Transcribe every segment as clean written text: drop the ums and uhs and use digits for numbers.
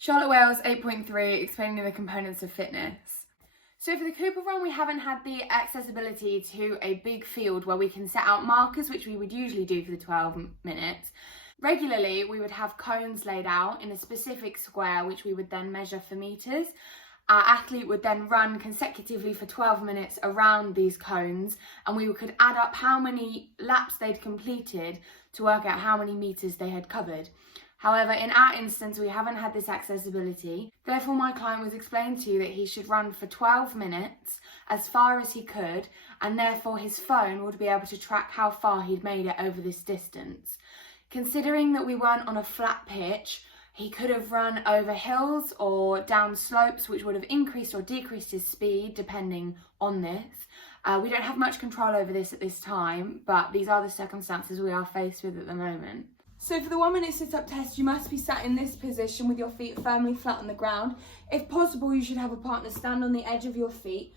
Charlotte Wales 8.3, explaining the components of fitness. So for the Cooper run, we haven't had the accessibility to a big field where we can set out markers, which we would usually do for the 12 minutes. Regularly, we would have cones laid out in a specific square, which we would then measure for meters. Our athlete would then run consecutively for 12 minutes around these cones, and we could add up how many laps they'd completed to work out how many meters they had covered. However, in our instance, we haven't had this accessibility. Therefore, my client was explained to that he should run for 12 minutes as far as he could, and therefore his phone would be able to track how far he'd made it over this distance. Considering that we weren't on a flat pitch, he could have run over hills or down slopes, which would have increased or decreased his speed depending on this. We don't have much control over this at this time, but these are the circumstances we are faced with at the moment. So for the 1 minute sit-up test, you must be sat in this position with your feet firmly flat on the ground. If possible, you should have a partner stand on the edge of your feet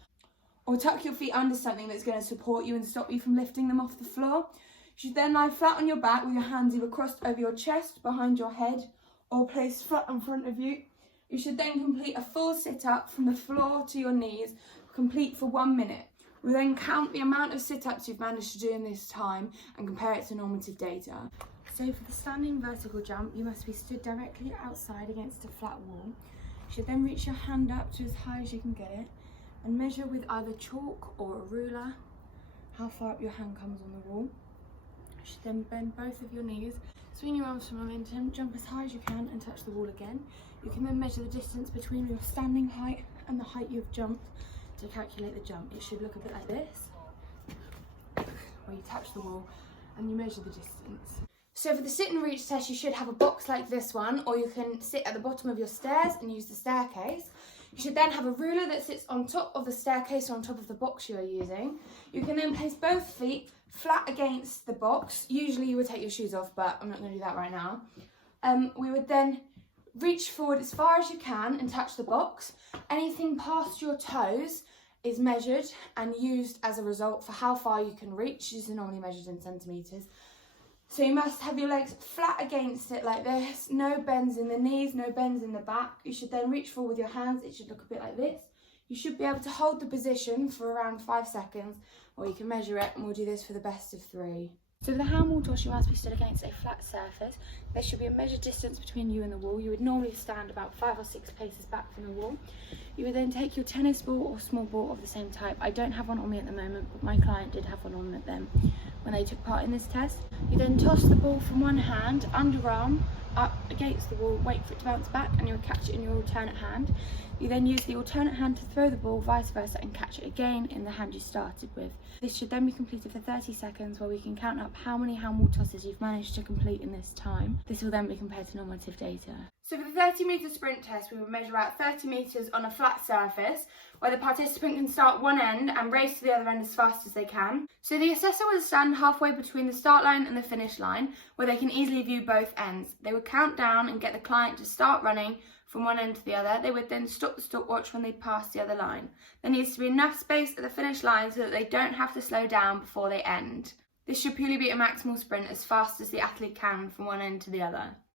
or tuck your feet under something that's going to support you and stop you from lifting them off the floor. You should then lie flat on your back with your hands either crossed over your chest, behind your head, or placed flat in front of you. You should then complete a full sit-up from the floor to your knees, complete for 1 minute. We then count the amount of sit-ups you've managed to do in this time and compare it to normative data. So for the standing vertical jump, you must be stood directly outside against a flat wall. You should then reach your hand up to as high as you can get it and measure with either chalk or a ruler how far up your hand comes on the wall. You should then bend both of your knees, swing your arms for momentum, jump as high as you can and touch the wall again. You can then measure the distance between your standing height and the height you've jumped to calculate the jump. It should look a bit like this, where you touch the wall and you measure the distance. So for the sit and reach test, you should have a box like this one, or you can sit at the bottom of your stairs and use the staircase. You should then have a ruler that sits on top of the staircase or on top of the box you are using. You can then place both feet flat against the box. Usually you would take your shoes off, but I'm not going to do that right now. We would then reach forward as far as you can and touch the box. Anything past your toes is measured and used as a result for how far you can reach. These are normally measured in centimetres. So you must have your legs flat against it like this, no bends in the knees, no bends in the back. You should then reach forward with your hands. It should look a bit like this. You should be able to hold the position for around 5 seconds, or you can measure it, and we'll do this for the best of 3. So for the hand wall toss, you must be stood against a flat surface. There should be a measured distance between you and the wall. You would normally stand about 5 or 6 paces back from the wall. You would then take your tennis ball or small ball of the same type. I don't have one on me at the moment, but my client did have one on them when they took part in this test. You then toss the ball from one hand, underarm, up against the wall, wait for it to bounce back, and you'll catch it in your alternate hand. You then use the alternate hand to throw the ball, vice versa, and catch it again in the hand you started with. This should then be completed for 30 seconds, where we can count up how many hand wall tosses you've managed to complete in this time. This will then be compared to normative data. So for the 30-metre sprint test, we will measure out 30 metres on a flat surface, where the participant can start one end and race to the other end as fast as they can. So the assessor will stand halfway between the start line and the finish line, where they can easily view both ends. They would count down and get the client to start running from one end to the other. They would then stop the stopwatch when they pass the other line. There needs to be enough space at the finish line so that they don't have to slow down before they end. This should purely be a maximal sprint as fast as the athlete can from one end to the other.